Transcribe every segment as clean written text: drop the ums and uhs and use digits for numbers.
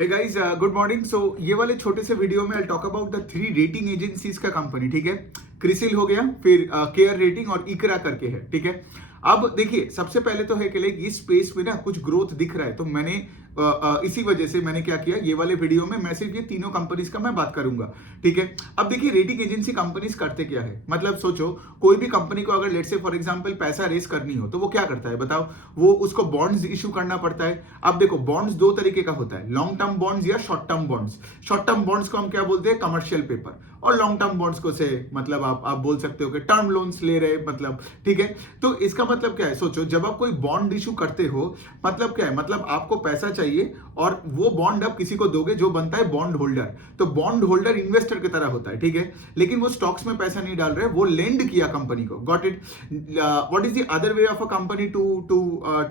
हे guys, good morning. So ये वाले छोटे से वीडियो में I talk about the 3 rating agencies का कंपनी। ठीक है, क्रिसिल हो गया, फिर केयर रेटिंग और इकरा करके है। ठीक है, अब देखिए सबसे पहले तो है कि लाइक इस स्पेस में ना कुछ ग्रोथ दिख रहा है, तो मैंने इसी वजह से मैंने क्या किया, ये वाले वीडियो में मैं सिर्फ ये तीनों कंपनीज का मैं बात करूंगा। ठीक है, अब देखिए रेटिंग एजेंसी कंपनीज करते क्या है, मतलब सोचो कोई भी कंपनी को अगर लेट्स से फॉर एग्जांपल पैसा रेस करनी हो तो वो क्या करता है बताओ, वो उसको बॉन्ड्स इशू करना पड़ता है। अब देखो बॉन्ड्स दो तरीके का होता है, लॉन्ग टर्म बॉन्ड्स या short term bonds. Short term bonds को हम क्या बोलते हैं, कमर्शियल पेपर, और लॉन्ग टर्म बॉन्ड्स को से मतलब आप बोल सकते हो कि टर्म लोन्स ले रहे मतलब। ठीक है, तो इसका मतलब क्या है, सोचो जब आप कोई बॉन्ड इशू करते हो मतलब क्या है, मतलब आपको पैसा चाहिए और वो बॉन्ड आप किसी को दोगे जो बनता है बॉन्ड होल्डर। तो बॉन्ड होल्डर इन्वेस्टर की तरह होता है। ठीक है, लेकिन वो स्टॉक्स में पैसा नहीं डाल रहे, वो लेंड किया कंपनी को। Got it? What is the other way of a company to to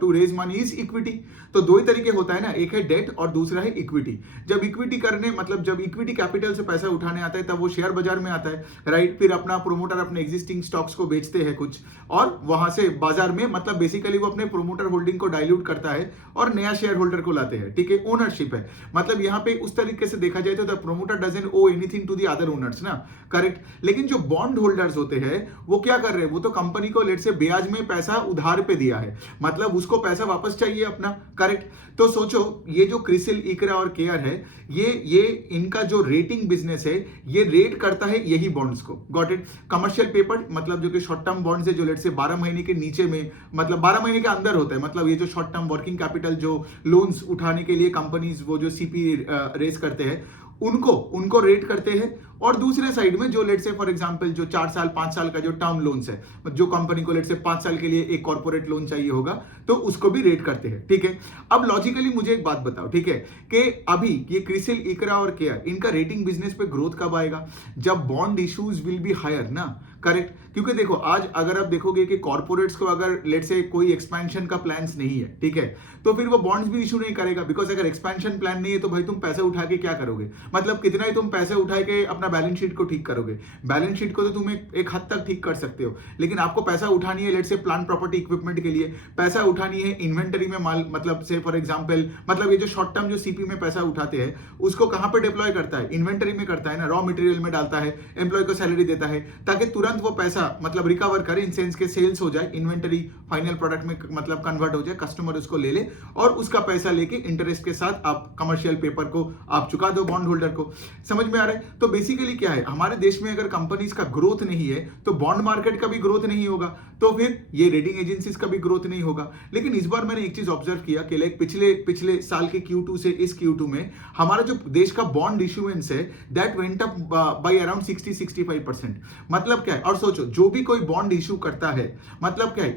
to raise money is equity. तो दो ही तरीके होता है ना, एक है डेट और दूसरा है इक्विटी। जब इक्विटी करने मतलब जब इक्विटी कैपिटल से पैसा उठाने आता है तब वो शेयर बाजार में आता है, राइट। फिर अपना प्रोमोटर अपने एग्जिस्टिंग स्टॉक्स को बेचते हैं कुछ, और वहां से बाजार में मतलब बेसिकली वो अपने प्रोमोटर होल्डिंग को डाइल्यूट करता है और नया शेयर होल्डर को लाते हैं। ठीक है, ओनरशिप है, मतलब यहाँ पे उस तरीके से देखा जाए तो the promoter doesn't owe anything to the other owners ना, करेक्ट। लेकिन जो बॉन्ड होल्डर्स होते हैं वो क्या कर रहे हैं, वो तो कंपनी को लेट से ब्याज में पैसा उधार पे दिया है, मतलब उसको पैसा वापस चाहिए अपना, करेक्ट। तो सोचो ये जो क्रिसिल, इकरा और केयर है, ये इनका जो रेटिंग बिजनेस है ये रेट करता है यही बॉन्ड्स को। Got it? कमर्शियल पेपर मतलब जो कि शॉर्ट टर्म बॉन्ड्स है, जो लेट से 12 महीने के नीचे में मतलब 12 महीने के अंदर होता है, मतलब ये जो शॉर्ट टर्म वर्किंग कैपिटल जो लोन्स उठाने के लिए कंपनीज वो जो सीपी रेस करते हैं उनको उनको रेट करते हैं। और दूसरे साइड में जो लेट से फॉर एग्जांपल जो 4 साल 5 साल का जो टर्म लोन्स है, जो कंपनी को लेट से 5 साल के लिए एक कॉर्पोरेट लोन चाहिए होगा तो उसको भी रेट करते हैं। ठीक है, अब लॉजिकली मुझे एक बात बताओ, ठीक है, कि अभी ये क्रिसिल, इकरा और केयर इनका रेटिंग बिजनेस पे ग्रोथ कब आएगा, जब bond issues will be higher ना, करेक्ट। क्योंकि देखो आज अगर आप देखोगे कि कॉर्पोरेट्स को अगर लेट से कोई एक्सपेंशन का प्लान्स नहीं है, ठीक है, तो फिर वो बॉन्ड्स भी इशू नहीं करेगा, बिकॉज अगर एक्सपेंशन प्लान नहीं है तो भाई तुम पैसे उठा के क्या करोगे, मतलब कितना ही तुम पैसे उठा के अपना बैलेंस शीट को ठीक करोगे। बैलेंस शीट को तो तुम एक हद तक ठीक कर सकते हो, लेकिन आपको पैसा उठानी है लेट से प्लांट प्रॉपर्टी इक्विपमेंट के लिए, पैसा उठानी है इन्वेंटरी में माल, मतलब से फॉर एग्जांपल मतलब ये जो शॉर्ट टर्म जो सीपी में पैसा उठाते हैं उसको कहां पे डिप्लॉय करता है, इन्वेंटरी में करता है ना, रॉ मटेरियल में डालता है, एम्प्लॉय को सैलरी देता है ताकि तुरंत वो पैसा मतलब रिकवर करे, इन सेंस के सेल्स हो जाए, इन्वेंटरी फाइनल प्रोडक्ट में मतलब कन्वर्ट हो जाए, कस्टमर उसको ले ले और उसका पैसा लेके इंटरेस्ट के साथ आप कमर्शियल पेपर को आप चुका दो बॉन्ड होल्डर को। समझ में आ रहा है? तो बेसिकली क्या है, हमारे देश में अगर कंपनीज का ग्रोथ नहीं है तो बॉन्ड मार्केट का भी ग्रोथ नहीं होगा, तो फिर ये रेटिंग एजेंसीज का भी ग्रोथ नहीं होगा। लेकिन इस बार मैंने एक चीज ऑब्जर्व किया कि लाइक पिछले साल के Q2 से इस Q2 में हमारा जो देश का बॉन्ड इशुएंस है that went up by around 60-65%। मतलब क्या है, और सोचो जो भी कोई बॉन्ड इशू करता है मतलब क्या है,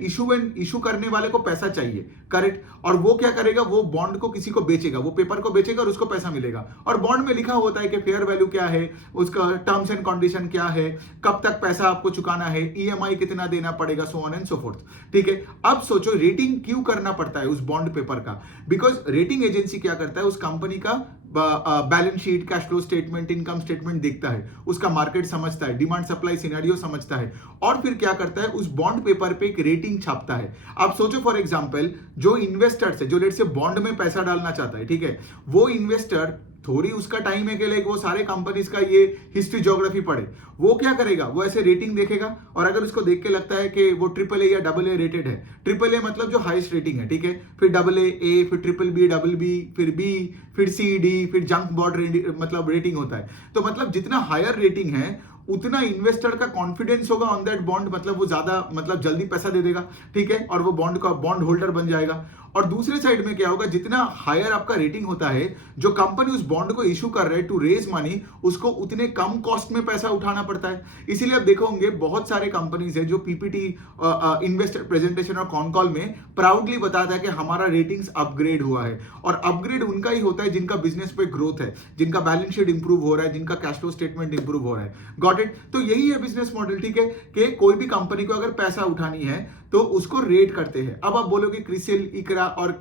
इशू करने वाले को पैसा चाहिए, करेक्ट, और वो क्या करेगा, वो बॉन्ड को किसी को बेचेगा, वो पेपर को बेचेगा और उसको पैसा मिलेगा, और बॉन्ड में लिखा होता है कि फेयर वैल्यू क्या है, उसका टर्म्स एंड कंडीशन क्या है, कब तक पैसा आपको चुकाना है, ईएमआई कितना देना पड़ेगा, so on and so fourth. ठीक है, अब सोचो रेटिंग क्यों करना पड़ता है उस बॉन्ड पेपर का, बिकॉज रेटिंग एजेंसी क्या करता है, उस कंपनी का balance sheet, cash flow statement, income statement देखता है, उसका मार्केट समझता है, डिमांड सप्लाई सिनेरियो समझता है, और फिर क्या करता है उस बॉन्ड पेपर पे एक रेटिंग छापता है। आप सोचो फॉर एग्जांपल जो इन्वेस्टर्स है, जो लेट से बॉन्ड में पैसा डालना चाहता है, ठीक है, वो इन्वेस्टर थोड़ी उसका टाइम है कि लाइक वो सारे कंपनीज का ये हिस्ट्री ज्योग्राफी पढ़े, वो क्या करेगा, वो ऐसे रेटिंग देखेगा और अगर उसको देख के लगता है कि वो AAA या AA रेटेड है, AAA मतलब जो हाईएस्ट रेटिंग है, ठीक है, फिर AA, फिर BBB, BB, फिर B, फिर CD, फिर जंक बॉन्ड मतलब रेटिंग होता है। तो मतलब जितना हायर रेटिंग है उतना इन्वेस्टर का कॉन्फिडेंस होगा ऑन दैट बॉन्ड, मतलब वो ज्यादा मतलब जल्दी पैसा दे देगा, ठीक है, और वो बॉन्ड का बॉन्ड होल्डर बन जाएगा। और दूसरे साइड में क्या होगा, जितना हायर आपका रेटिंग होता है, जो कंपनी उस बॉन्ड को इशू कर रहे हैं टू रेज मनी, उसको उतने कम कॉस्ट में पैसा उठाना पड़ता है। इसीलिए आप देखोगे बहुत सारे कंपनीज है जो पीपीटी, इन्वेस्टर प्रेजेंटेशन और कॉन कॉल में प्राउडली बताता है कि हमारा रेटिंग्स अपग्रेड हुआ है, और अपग्रेड उनका ही होता है जिनका बिजनेस पे ग्रोथ है, जिनका बैलेंस शीट इंप्रूव हो रहा है, जिनका कैश फ्लो स्टेटमेंट इंप्रूव हो रहा है। Got it? तो यही है बिजनेस मॉडल, ठीक है, कि कोई भी कंपनी को अगर पैसा उठानी है तो उसको रेट करते हैं। अब आप बोलोगे क्रिसिल, इकरा और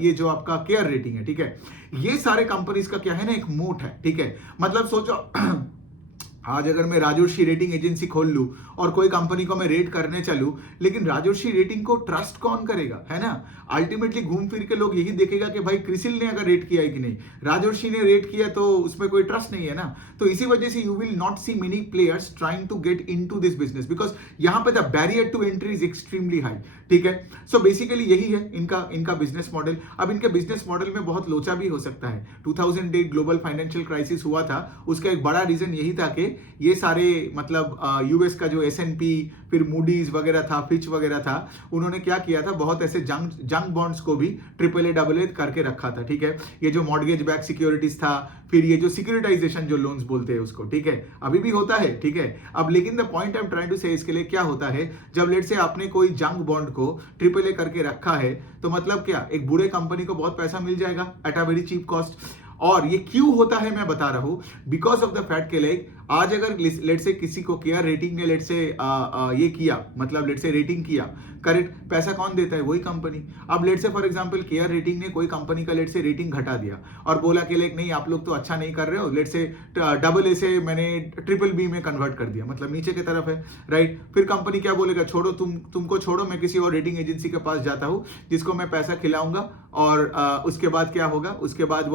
ये जो आपका केयर रेटिंग है, ठीक है, ये सारे कंपनीज का क्या है ना, एक मोट है, ठीक है, मतलब सोचो आज अगर मैं राजर्षि रेटिंग एजेंसी खोल लूं और कोई कंपनी को मैं रेट करने चलूं, लेकिन राजर्षि रेटिंग को ट्रस्ट कौन करेगा, है ना? अल्टीमेटली घूम फिर के लोग यही देखेगा कि भाई क्रिसिल ने अगर रेट किया है कि नहीं, राजर्षि ने रेट किया तो उसमें कोई ट्रस्ट नहीं है ना। तो इसी वजह से you will not see many players trying to get into this business, because यहां पे the barrier to entry is extremely high, ठीक है। सो बेसिकली यही है इनका बिजनेस मॉडल। अब इनके बिजनेस मॉडल में बहुत लोचा भी हो सकता है। 2008 ग्लोबल फाइनेंशियल क्राइसिस हुआ था, उसका एक बड़ा रीजन यही था कि ये सारे मतलब यूएस का जो S&P, फिर मूडीज वगैरह था, फिच वगैरह था, उन्होंने क्या किया था, बहुत ऐसे जंग बॉन्ड्स को भी AAA करके रखा था, ठीक है। ये जो मॉर्गेज बैक सिक्योरिटीज था, फिर ये जो सिक्योरिटाइजेशन जो लोन्स बोलते हैं उसको, ठीक है, अभी भी होता है, ठीक है। अब लेकिन the point I am trying to say, इसके लिए क्या होता है, जब लेट से आपने कोई जंग बॉन्ड को AAA करके रखा है, तो मतलब क्या, एक बुरे कंपनी को बहुत पैसा मिल जाएगा at a very cheap cost. और ये क्यों होता है मैं बता रहा हूं, बिकॉज ऑफ द फैक्ट के लाइक आज अगर लेट से किसी को केयर रेटिंग ने लेट से ये किया, मतलब लेट से रेटिंग किया, करेक्ट, पैसा कौन देता है, वही कंपनी। अब लेट से फॉर एग्जांपल केयर रेटिंग ने कोई कंपनी का लेट से रेटिंग घटा दिया और बोला कि लाइक नहीं आप लोग तो अच्छा नहीं कर रहे हो, लेट से AA से मैंने BBB में कन्वर्ट कर दिया, मतलब नीचे की तरफ है, राइट। फिर कंपनी क्या बोलेगा, छोड़ो तुमको छोड़ो, मैं किसी और रेटिंग एजेंसी के पास जाता हूं जिसको मैं पैसा खिलाऊंगा, और उसके बाद क्या होगा, उसके बाद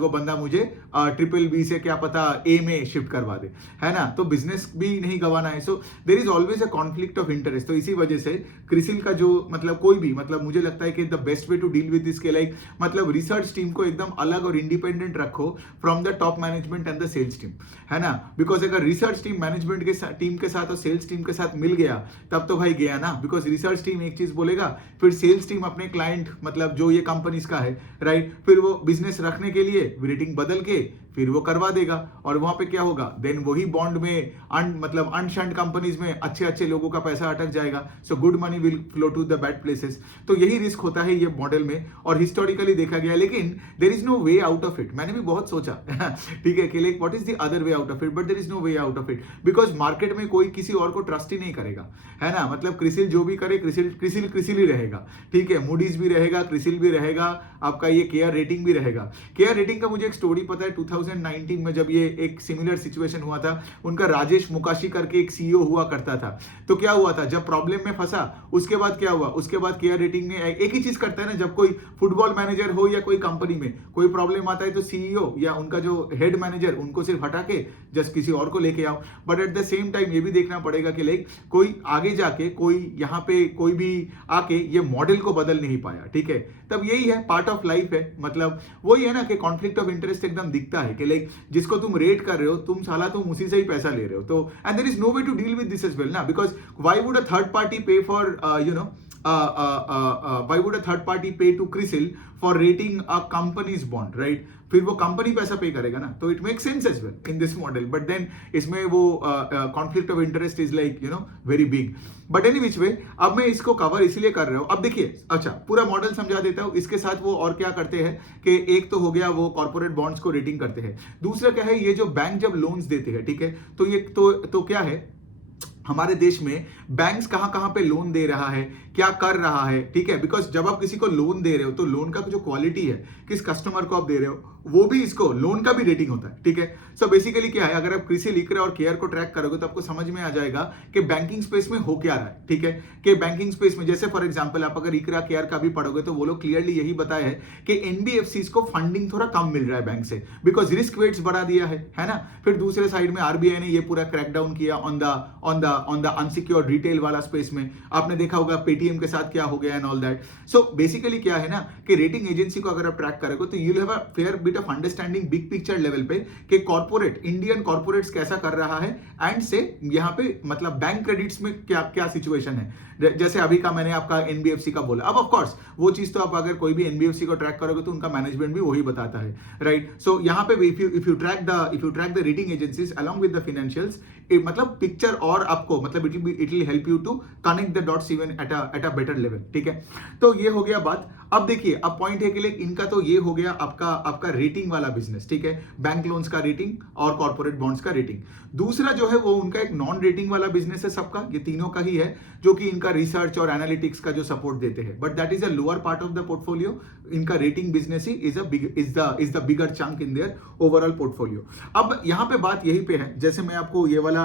वो बंदा मुझे BBB से क्या पता A में शिफ्ट करवा दे, है ना। तो बिजनेस भी नहीं गंवाना है। So there is always a conflict of interest. तो इसी वजह से क्रिसिल का जो मतलब कोई भी, मतलब मुझे लगता है कि the best way to deal with this के लाइक, मतलब रिसर्च टीम को एकदम अलग और इंडिपेंडेंट रखो from the top management and the sales team, है ना। बिकॉज अगर रिसर्च टीम मैनेजमेंट के टीम के साथ और सेल्स टीम के साथ मिल गया, तब तो भाई गया ना। बिकॉज रिसर्च टीम एक चीज बोलेगा, फिर सेल्स टीम अपने क्लाइंट, मतलब जो ये कंपनीज का है, राइट, फिर वो बिजनेस रखने के लिए रेटिंग बदल के फिर वो करवा देगा, और वहां पे क्या होगा, देन वही बॉन्ड में मतलब अनशंड कंपनीज में अच्छे लोगों का पैसा अटक जाएगा। So good money will flow to the bad places. तो यही रिस्क होता है ये मॉडल में, और हिस्टोरिकली देखा गया। लेकिन there is no way out of it. मैंने भी बहुत सोचा ठीक है, कि like what is the other way out of it, but there is no way out of it, because market में कोई किसी और को ट्रस्ट ही नहीं करेगा, है ना। मतलब क्रिसिल जो भी करे, क्रिसिल ही रहेगा, ठीक है। मूडीज भी रहेगा, क्रिसिल भी रहेगा, आपका ये केयर रेटिंग भी रहेगा। केयर रेटिंग का मुझे एक स्टोरी पता है, 2019 में जब ये एक सिमिलर सिचुएशन हुआ था, उनका राजेश मुकाशी करके एक सीईओ हुआ करता था। तो क्या हुआ था, जब प्रॉब्लम में फंसा, उसके बाद क्या हुआ, उसके बाद केयर रेटिंग ने एक ही चीज करता है ना, जब कोई फुटबॉल मैनेजर हो या कोई कंपनी में कोई प्रॉब्लम आता है, तो सीईओ या उनका जो हेड मैनेजर, उनको सिर्फ हटा के जस्ट किसी और को लेके आओ। But at the same time ये भी देखना पड़ेगा कि लाइक कोई आगे जाके कोई यहाँ पे कोई भी आके ये मॉडल को बदल नहीं पाया, ठीक है। तब यही है, पार्ट ऑफ लाइफ है। मतलब वही है ना कि कॉन्फ्लिक्ट ऑफ इंटरेस्ट एकदम दिखता है कि लाइक जिसको तुम रेट कर रहे हो, तुम उसी से ही पैसा ले रहे हो। तो and there is no way to deal with this as well ना, because why would a third party pay for why would a third party pay to CRISIL for rating a company's bond, right? फिर वो company पैसा पे करेगा ना, तो it make sense as well in this model. But then इसमें वो conflict of interest is like very big. But any which way, अब मैं इसको कवर इसलिए कर रहा हूँ। अब देखिए, अच्छा पूरा मॉडल समझा देता हूँ। इसके साथ वो और क्या करते हैं कि एक तो हो गया वो कॉर्पोरेट बॉन्ड्स को रेटिंग करते हैं, दूसरा क्या है, ये जो बैंक जब लोन्स देते हैं, ठीक है, तो ये तो क्या है, हमारे देश में बैंक्स कहां पे लोन दे रहा है, क्या कर रहा है, ठीक है। बिकॉज जब आप किसी को लोन दे रहे हो, तो लोन का जो क्वालिटी है, किस कस्टमर को आप दे रहे हो, वो भी इसको लोन का भी रेटिंग होता है, ठीक है। सो बेसिकली क्या है, अगर आप क्रिसिल, इक्रा और केयर को ट्रैक करोगे तो आपको समझ में आ जाएगा कि बैंकिंग स्पेस में हो क्या रहा है, ठीक है। कि बैंकिंग स्पेस में जैसे फॉर एग्जांपल आप अगर इक्रा केयर का भी पढ़ोगे तो वो लोग क्लियरली यही बताया है कि एनबीएफसीज को फंडिंग थोड़ा कम मिल रहा है बैंक से, बिकॉज रिस्क वेट्स बढ़ा दिया है ना। फिर दूसरे साइड में आरबीआई ने ये पूरा क्रैकडाउन किया ऑन द अनसिक्योर्ड रिटेल वाला स्पेस में। आपने देखा होगा पेटीएम के साथ क्या हो गया and all that. So basically क्या है ना कि रेटिंग एजेंसी को अगर आप ट्रैक करोगे तो you will have a fair bit of understanding big picture level पे कि कॉर्पोरेट, इंडियन कॉर्पोरेट्स कैसा कर रहा है, एंड से यहाँ पे मतलब बैंक क्रेडिट्स में क्या क्या सिचुएशन है। जैसे अभी का मैंने आपका एनबीएफसी का बोला। अब ऑफ कोर्स वो चीज तो आप अगर कोई भी एनबीएफसी को ट्रैक करोगे तो उनका मैनेजमेंट भी वही बताता है, राइट। सो यहाँ पे if you track the rating agencies along with the financials, मतलब पिक्चर और आपको मतलब it will help you to connect the dots even at a better level, ठीक है। तो ये हो गया बात। अब देखिए, अब पॉइंट है कि लाइक इनका तो ये हो गया आपका आपका रेटिंग वाला बिजनेस, ठीक है, बैंक लोन्स का रेटिंग और कॉर्पोरेट बॉन्ड्स का रेटिंग। दूसरा जो है वो उनका एक नॉन रेटिंग वाला बिजनेस है, सबका ये तीनों का ही है, जो कि इनका रिसर्च और एनालिटिक्स का जो सपोर्ट देते हैं, but that is a lower part of the portfolio. इनका रेटिंग बिजनेस ही is the bigger chunk in their overall portfolio. अब यहाँ पे बात यही पे है, जैसे मैं आपको ये वाला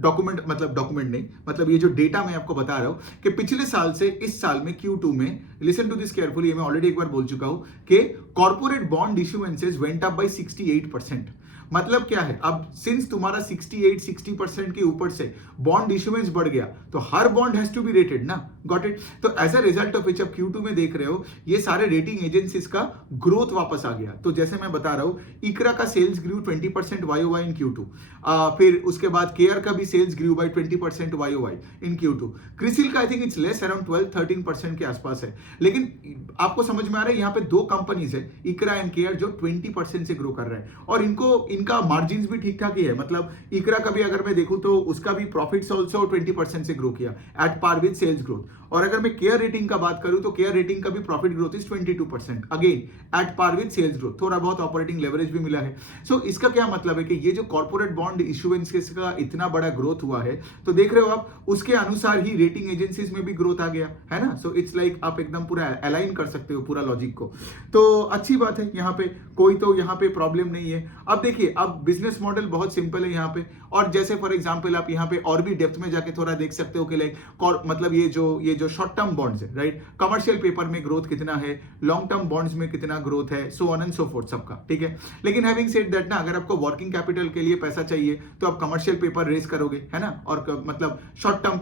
डॉक्यूमेंट नहीं, मतलब ये जो डेटा मैं आपको बता रहा हूं कि पिछले साल से इस साल में Q2 में, लिसन टू दिस केयरफुली, ये मैं ऑलरेडी एक बार बोल चुका हूं कि corporate bond issuances went up by 68%। मतलब क्या है, अब सिंस तुम्हारा 60% के ऊपर से बॉन्ड इश्यूएंस बढ़ गया तो हर bond has to be rated ना, गॉट इट। तो as a result of which अब Q2 में देख रहे हो ये सारे रेटिंग एजेंसीज का ग्रोथ वापस आ गया। तो जैसे मैं बता रहा हूं, इकरा का सेल्स ग्रू 20% YOY इन Q2, फिर उसके बाद केयर का भी सेल्स ग्रू बाय 20% YOY इन Q2। क्रिसिल का I think it's less, around 12-13% के आसपास है। लेकिन आपको समझ में आ रहा है, यहाँ पे दो कंपनीज है, इकरा एंड केयर, जो 20% से ग्रो कर रहे हैं और इनका मार्जिन भी ठीक ठाक ही है। मतलब इकरा का भी अगर मैं देखूं तो उसका भी प्रॉफिट्स ऑल्सो 20% से ग्रो किया at par with sales growth. और अगर मैं केयर रेटिंग का बात करूं तो केयर रेटिंग का भी profit growth is 22%, again at par with sales growth. थोड़ा बहुत ऑपरेटिंग लेवरेज भी मिला है। सो इसका क्या मतलब है कि ये जो कॉर्पोरेट बॉन्ड इश्यूएंस का इतना बड़ा ग्रोथ हुआ है, तो देख रहे हो आप, उसके अनुसार ही रेटिंग एजेंसीज में भी ग्रोथ आ गया है ना। सो इट्स लाइक आप एकदम पूरा अलाइन कर सकते हो पूरा लॉजिक को, तो अच्छी बात है। यहाँ पे कोई तो यहाँ पे प्रॉब्लम नहीं है। अब देखिए, अब बिजनेस मॉडल बहुत सिंपल है यहाँ पे, और जैसे फॉर एग्जांपल आप यहाँ पे और भी डेप्थ में जाके थोड़ा देख सकते हो कि लाइक मतलब ये जो शॉर्ट टर्म बॉन्ड्स है, राइट, कमर्शियल पेपर में ग्रोथ कितना है, लॉन्ग टर्म बॉन्ड्स में कितना ग्रोथ है, so on and so fourth सबका, ठीक है। लेकिन हैविंग सेड दैट ना, अगर आपको वर्किंग कैपिटल के लिए पैसा चाहिए तो आप कमर्शियल पेपर रेज करोगे, है ना। और मतलब शॉर्ट टर्म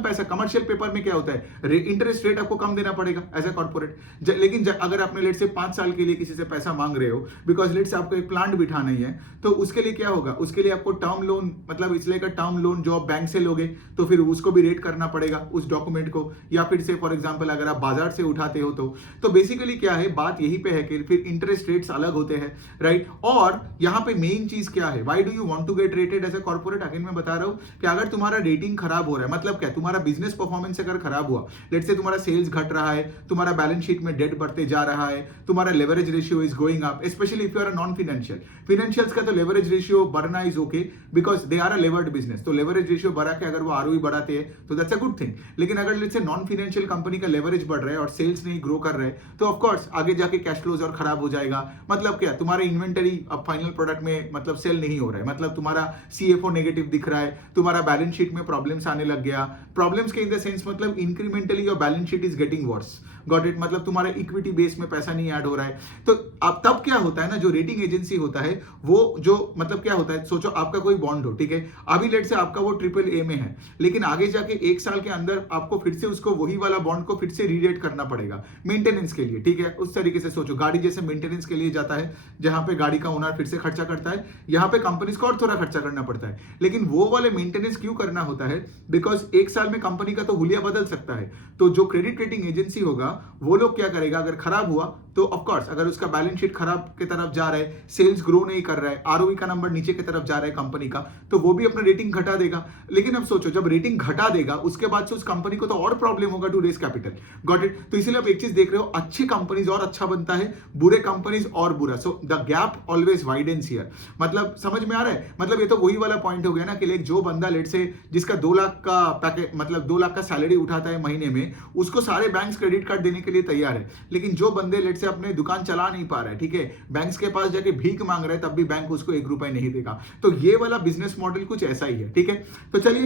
पैसा कमर्शियल पेपर में क्या होता है, इंटरेस्ट रेट आपको कम देना पड़ेगा एज ए कॉर्पोरेट। लेकिन अगर आपने लेट से 5 साल के लिए किसी से पैसा मांग रहे हो, बिकॉज लेट से आपको एक प्लांट बिठाना ही है, तो उसके लिए क्या होगा, उसके लिए आपको टर्म लोन, मतलब इसलिए का टर्म लोन जो आप बैंक से लोगे तो फिर उसको भी रेट करना पड़ेगा उस डॉक्यूमेंट को, या फिर से फॉर एग्जांपल अगर आप बाजार से उठाते हो तो बेसिकली क्या है, बात यही पे है कि फिर इंटरेस्ट रेट्स अलग होते हैं, राइट। और यहाँ पे मेन चीज क्या है, why do you want to get rated as a corporate, again मैं बता रहा हूं कि अगर तुम्हारा रेटिंग खराब हो रहा है, मतलब क्या, तुम्हारा बिजनेस परफॉर्मेंस अगर खराब हुआ, लेट्स से तुम्हारा सेल्स घट रहा है, तुम्हारा बैलेंस शीट में डेट बढ़ते जा रहा है, तुम्हारा leverage ratio is going up, specially if you are a non financials का तो लेवरेज रेशियो बढ़ना is okay because they are a levered business, तो लेवरेज रेशियो बढ़ा के अगर वो आरओई बढ़ाते हैं तो दैट्स अ गुड थिंग। लेकिन अगर let's say non financial company का लेवरेज बढ़ रहा है और सेल्स नहीं ग्रो कर रहे, तो ऑफ कोर्स आगे जाके कैश फ्लोज और खराब हो जाएगा। मतलब क्या, तुम्हारा इन्वेंटरी अब फाइनल प्रोडक्ट में मतलब सेल नहीं हो रहा है, मतलब तुम्हारा CFO नेगेटिव दिख रहा है, तुम्हारा बैलेंस शीट में प्रॉब्लम्स आने लग गया। प्रॉब्लम्स के इन द सेंस मतलब incrementally your balance sheet is getting worse, got it, मतलब तुम्हारा इक्विटी बेस में पैसा नहीं ऐड हो रहा है। तो अब तब क्या होता है ना, जो रेटिंग एजेंसी होता है वो जो मतलब क्या होता है, सोचो आपका कोई बॉन्ड हो, ठीक है, अभी लेट से आपका वो AAA में है, लेकिन आगे जाके 1 साल के अंदर आपको फिर से उसको वही वाला बॉन्ड को फिर से रीरेट करना पड़ेगा मेंटेनेंस के लिए, ठीक है। उस तरीके से सोचो, गाड़ी जैसे मेंटेनेंस के लिए जाता है, जहां पे गाड़ी का ओनर फिर से खर्चा करता है, यहाँ पे कंपनीज को और थोड़ा खर्चा करना पड़ता है। लेकिन वो वाले मेंटेनेंस क्यों करना होता है, बिकॉज 1 साल में कंपनी का तो हुलिया बदल सकता है। तो जो क्रेडिट रेटिंग एजेंसी होगा वो लोग क्या करेगा, अगर खराब हुआ तो ऑफ कोर्स अगर उसका बैलेंस शीट खराब की तरफ जा रहा है, सेल्स ग्रो नहीं कर रहा है, आरओई का नंबर नीचे की तरफ जा रहा है कंपनी का, तो वो भी अपना रेटिंग घटा देगा। लेकिन अब सोचो, जब रेटिंग घटा देगा उसके बाद से उस कंपनी को तो और प्रॉब्लम होगा to raise capital, got it. तो इसीलिए आप एक चीज देख रहे हो, अच्छी कंपनीज और अच्छा बनता है, बुरे कंपनीज और बुरा, so the gap always widens here. मतलब समझ में आ रहा है, मतलब ये तो वही वाला पॉइंट हो गया ना कि लाइक जो बंदा लेट से जिसका 2 लाख का पैकेज, मतलब 2 लाख का सैलरी उठाता है महीने में, उसको सारे बैंक्स क्रेडिट कार्ड देने के लिए तैयार है। लेकिन जो बंदे लेट से अपने दुकान चला नहीं पा रहा है, ठीक है, बैंक्स के पास जाके भीख मांग रहा है, तब भी बैंक उसको 1 रुपए नहीं देगा। तो ये वाला बिजनेस मॉडल कुछ ऐसा ही है, ठीक है। तो चलिए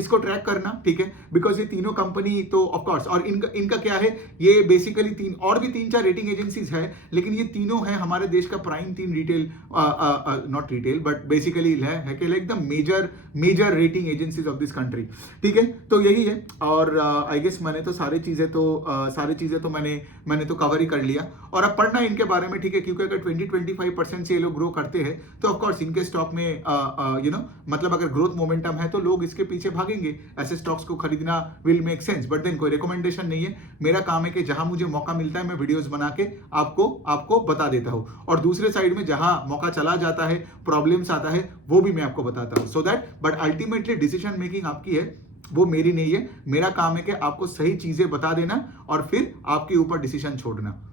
इसको ट्रैक करना, ठीक है, बिकॉज ये तीनों कंपनी तो ऑफ कोर्स, और इनका क्या है, ये बेसिकली 3-4 रेटिंग एजेंसीज है, लेकिन ये तीनों है हमारे देश का prime 3 retail, not retail but basically है कि like the major rating agencies of this country, ठीक है। तो यही है, और आई गेस मैंने तो सारी चीजें तो मैंने तो कवर ही कर लिया। और अब पढ़ना इनके बारे में, ठीक है, क्योंकि अगर 20-25% से ये लोग ग्रो करते हैं तो ऑफ कोर्स इनके स्टॉक में मतलब अगर ग्रोथ मोमेंटम है तो लोग इसके पीछे भागेंगे, ऐसे स्टॉक्स को खरीदना will make sense. But then कोई रिकमेंडेशन नहीं है, मेरा काम है कि जहां मुझे मौका मिलता है मैं वीडियोस बना के आपको बता देता हूं, और दूसरे साइड में जहां मौका चला जाता है, प्रॉब्लम्स आता है, वो भी मैं आपको बताता हूं, so that, but ultimately decision making आपकी है। वो मेरी नहीं है। मेरा काम है कि आपको सही चीजें बता देना और फिर आपके ऊपर डिसीजन छोड़ना।